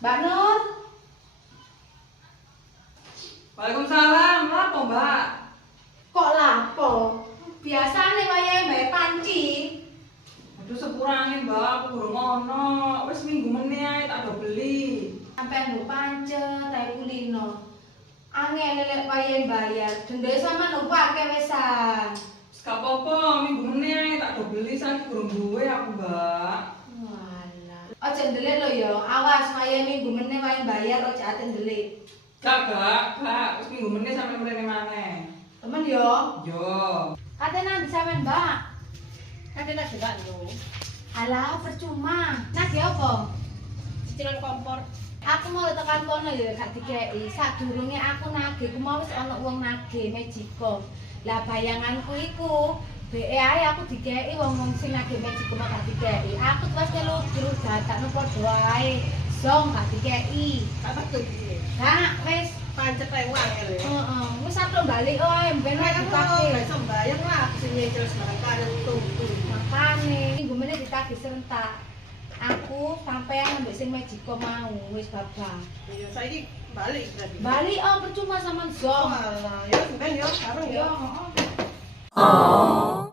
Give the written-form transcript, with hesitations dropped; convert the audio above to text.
Mbak Nur. Waalaikumsalam, apa Mbak? Kok lapo? Biasane wayahe mbak panci. Aduh sepurane Mbak, aku burung ngono. Wis minggu meneh ae tak do beli. Sampai mbok pancet ae kulino. Angel lek wayahe bayar. Dende sama lupa akeh wesan. Wis gak apa-apa, minggu meneh ae tak do beli saiki burung duwe aku Mbak. Walah. Aja ndelik lho ya. Awas wayahe minggu meneh wayahe bayar aja ate ndelik. Gak, wis minggu meneh sampe mrene maneh. Temen yo. Yo. Kate nang sampean, Mbak. Kate nak juga lho. Alah percuma. Nagih apa? Cicilan kompor. Aku mau tekan kono ya gak dikeki. Sadurunge aku nagih, ku mau wis ana wong nagih Magicom. Lah bayanganku iku, beke ae aku dikeki wong sing nagih Magicom gak dikeki. Aku terus ngelujur datakno padha ae. Zong gak dikeki. Apa tuh iki? Gak wis Pancet ae wangel ya. heeh, wis aku balik wae ben wae Gak dipake. iso bayar lah sing nyicil semangkane tunggu. Makane minggu meneh ditagih serentak. Aku sampean ambek sing Magicom mau wis babak. Iya, saiki balik berarti. Bali oh percuma sama Zong. Walah, ya ben yo, sarung Yo, yo. heeh.